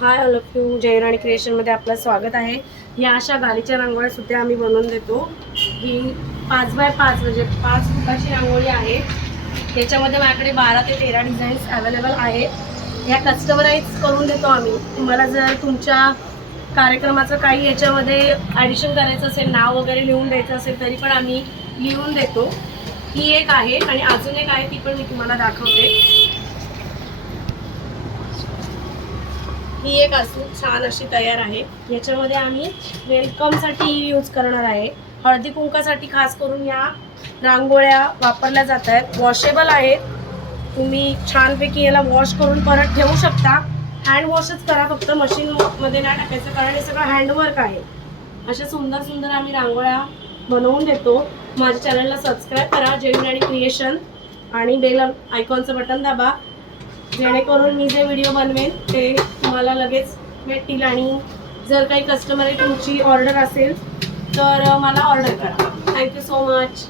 Hi all of you, जयराणी क्रिएशनमध्ये आपलं स्वागत आहे. या अशा गालीच्या रांगोळ्या सुद्धा आम्ही बनवून देतो. ही 5x5 म्हणजे 5 फुटाची रांगोळी आहे. त्याच्यामध्ये माझ्याकडे 12 ते 13 डिझाईन्स अवेलेबल आहेत. ह्या कस्टमाइज करून देतो आम्ही. तुम्हाला जर तुमच्या कार्यक्रमाचं काही याच्यामध्ये ॲडिशन करायचं असेल, नाव वगैरे लिहून द्यायचं असेल तरी पण आम्ही लिहून देतो. ही एक आहे आणि अजून एक आहे, ती पण मी तुम्हाला दाखवते. ही एक असून छान अशी तयार आहे. याच्यामध्ये आम्ही वेलकमसाठी यूज करणार आहे. हळदी कुंकासाठी खास करून या रांगोळ्या वापरल्या जात आहेत. वॉशेबल आहेत. तुम्ही छानपैकी याला वॉश करून परत ठेवू शकता. हँड वॉशच करा, फक्त मशीनमध्ये नाही टाकायचं, कारण हे सगळं हँडवर्क आहे. अशा सुंदर सुंदर आम्ही रांगोळ्या बनवून देतो. माझ्या चॅनलला सबस्क्राईब करा, जयराणी क्रिएशन, आणि बेल आयकॉनचं बटन दाबा, जेणेकरून मी जे व्हिडिओ बनवेन ते तुम्हाला लगेच भेटतील. आणि जर काही कस्टमर तुमची ऑर्डर असेल तर मला ऑर्डर करा. Thank you so much.